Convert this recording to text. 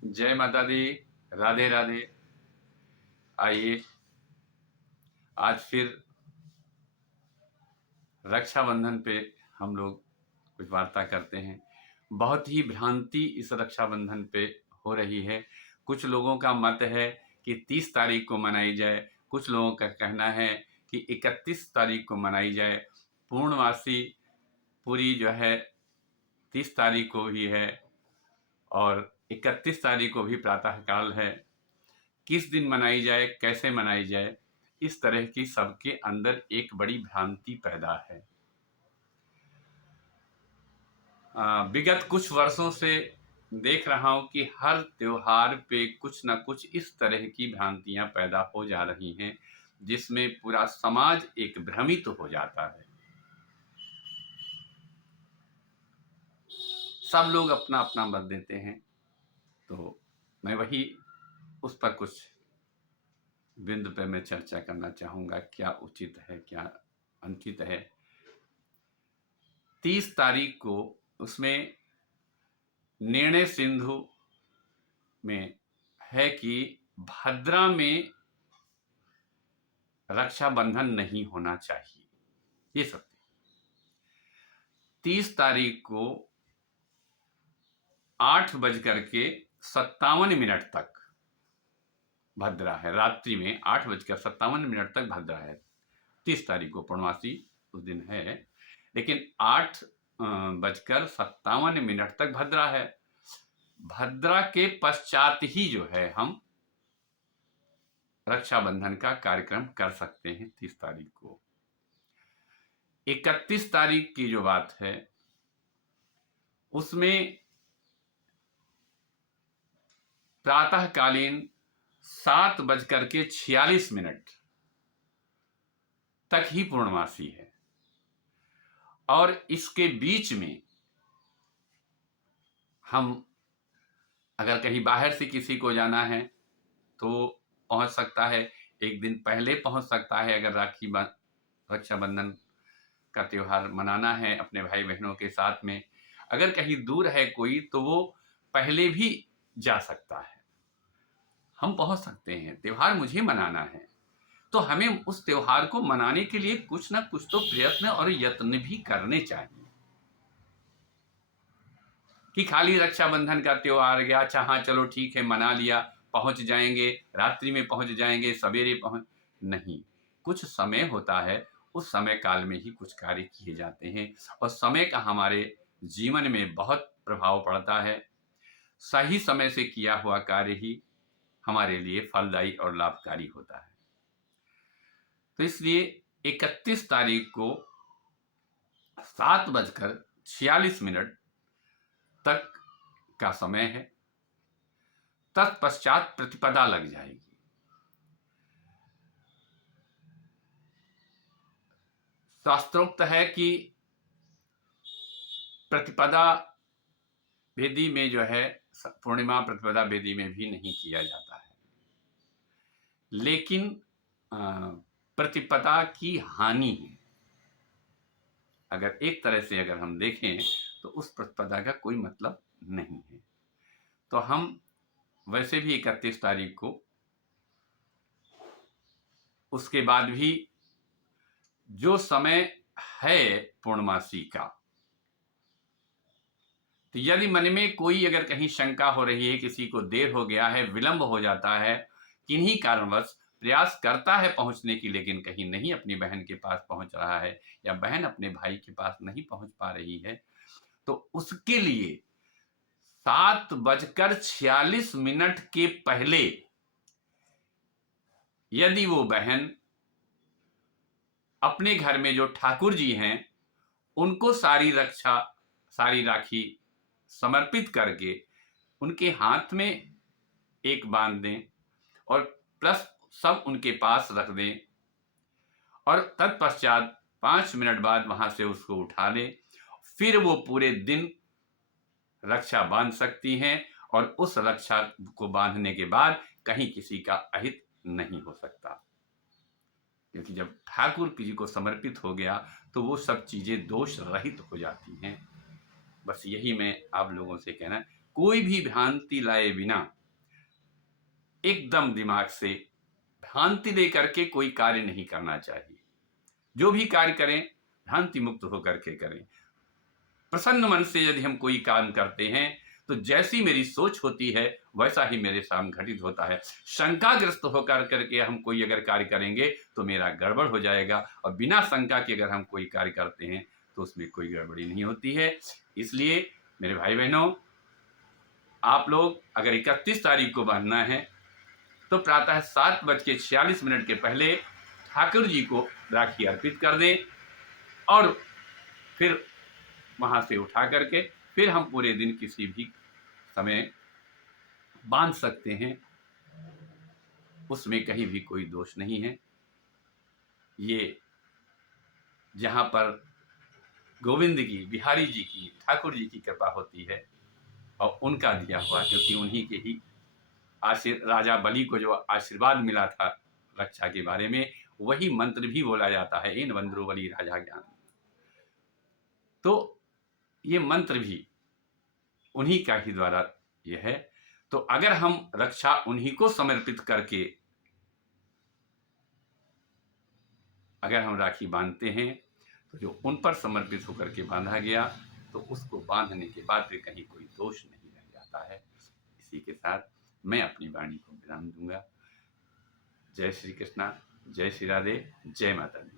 जय माता दी। राधे राधे। आइए आज फिर रक्षाबंधन पे हम लोग कुछ वार्ता करते हैं। बहुत ही भ्रांति इस रक्षाबंधन पे हो रही है। कुछ लोगों का मत है कि 30 तारीख को मनाई जाए, कुछ लोगों का कहना है कि 31 तारीख को मनाई जाए। पूर्णमासी पूरी जो है 30 तारीख को ही है और 31 तारीख को भी प्रातःकाल है। किस दिन मनाई जाए, कैसे मनाई जाए, इस तरह की सबके अंदर एक बड़ी भ्रांति पैदा है। विगत कुछ वर्षों से देख रहा हूं कि हर त्योहार पे कुछ न कुछ इस तरह की भ्रांतियां पैदा हो जा रही हैं, जिसमें पूरा समाज एक भ्रमित हो जाता है। सब लोग अपना अपना मत देते हैं, तो मैं वही उस पर कुछ बिंदु पे मैं चर्चा करना चाहूंगा, क्या उचित है, क्या अनुचित है। 30 तारीख को उसमें निर्णय सिंधु में है कि भद्रा में रक्षाबंधन नहीं होना चाहिए। ये सत्य। 30 तारीख को 8:57 तक भद्रा है। रात्रि में 8:57 तक भद्रा है। 30 तारीख को पूर्णमासी उस दिन है, लेकिन 8:57 तक भद्रा है। भद्रा के पश्चात ही जो है हम रक्षाबंधन का कार्यक्रम कर सकते हैं। 30 तारीख को 31 तारीख की जो बात है उसमें प्रातःकालीन 7:46 तक ही पूर्णमासी है और इसके बीच में हम अगर कहीं बाहर से किसी को जाना है तो पहुंच सकता है। एक दिन पहले पहुंच सकता है। अगर रक्षाबंधन का त्योहार मनाना है अपने भाई बहनों के साथ में, अगर कहीं दूर है कोई तो वो पहले भी जा सकता है। हम पहुंच सकते हैं। त्योहार मुझे मनाना है तो हमें उस त्योहार को मनाने के लिए कुछ ना कुछ तो प्रयत्न और यत्न भी करने चाहिए कि खाली रक्षाबंधन का त्योहार गया, अच्छा हाँ चलो ठीक है मना लिया, पहुंच जाएंगे, रात्रि में पहुंच जाएंगे, सवेरे पहुंच नहीं। कुछ समय होता है, उस समय काल में ही कुछ कार्य किए जाते हैं और समय का हमारे जीवन में बहुत प्रभाव पड़ता है। सही समय से किया हुआ कार्य ही हमारे लिए फलदायी और लाभकारी होता है। तो इसलिए 31 तारीख को 7:46 तक का समय है। तत्पश्चात प्रतिपदा लग जाएगी। शास्त्रोक्त है कि प्रतिपदा वेदी में जो है, पूर्णिमा प्रतिपदा वेदी में भी नहीं किया जाता है, लेकिन प्रतिपदा की हानि है। अगर एक तरह से अगर हम देखें तो उस प्रतिपदा का कोई मतलब नहीं है। तो हम वैसे भी 31 तारीख को, उसके बाद भी जो समय है पूर्णमासी का, तो यदि मन में कोई अगर कहीं शंका हो रही है, किसी को देर हो गया है, विलंब हो जाता है, किन्हीं कारणवश प्रयास करता है पहुंचने की लेकिन कहीं नहीं अपनी बहन के पास पहुंच रहा है या बहन अपने भाई के पास नहीं पहुंच पा रही है, तो उसके लिए 7:46 के पहले यदि वो बहन अपने घर में जो ठाकुर जी हैं उनको सारी राखी समर्पित करके उनके हाथ में एक बांध दें और प्लस सब उनके पास रख दें और तत्पश्चात 5 मिनट बाद वहां से उसको उठा लें, फिर वो पूरे दिन रक्षा बांध सकती हैं और उस रक्षा को बांधने के बाद कहीं किसी का अहित नहीं हो सकता, क्योंकि जब ठाकुर जी को समर्पित हो गया तो वो सब चीजें दोष रहित हो जाती हैं। बस यही मैं आप लोगों से कहना, कोई भी भ्रांति लाए बिना एकदम दिमाग से भ्रांति लेकर के कोई कार्य नहीं करना चाहिए। जो भी कार्य करें भ्रांति मुक्त होकर के करें। प्रसन्न मन से यदि हम कोई काम करते हैं तो जैसी मेरी सोच होती है वैसा ही मेरे सामने घटित होता है। शंकाग्रस्त होकर करके हम कोई अगर कार्य करेंगे तो मेरा गड़बड़ हो जाएगा, और बिना शंका के अगर हम कोई कार्य करते हैं तो उसमें कोई गड़बड़ी नहीं होती है। इसलिए मेरे भाई बहनों, आप लोग अगर 31 तारीख को बांधना है तो प्रातः 7:46 के पहले ठाकुर जी को राखी अर्पित कर दें, और फिर वहाँ से उठा करके फिर हम पूरे दिन किसी भी समय बांध सकते हैं, उसमें कहीं भी कोई दोष नहीं है। ये जहाँ पर गोविंद की, बिहारी जी की, ठाकुर जी की कृपा होती है और उनका दिया हुआ, क्योंकि उन्हीं के ही राजा बलि को जो आशीर्वाद मिला था रक्षा के बारे में, वही मंत्र भी बोला जाता है, इन बंदरो बलि राजा ज्ञान। तो ये मंत्र भी उन्हीं का ही द्वारा ये है। तो अगर हम रक्षा उन्हीं को समर्पित करके अगर हम राखी बांधते हैं तो जो उन पर समर्पित होकर के बांधा गया तो उसको बांधने के बाद फिर कहीं कोई दोष नहीं रह जाता है। इसी के साथ मैं अपनी वाणी को विराम दूंगा। जय श्री कृष्णा, जय श्री राधे, जय माता दी।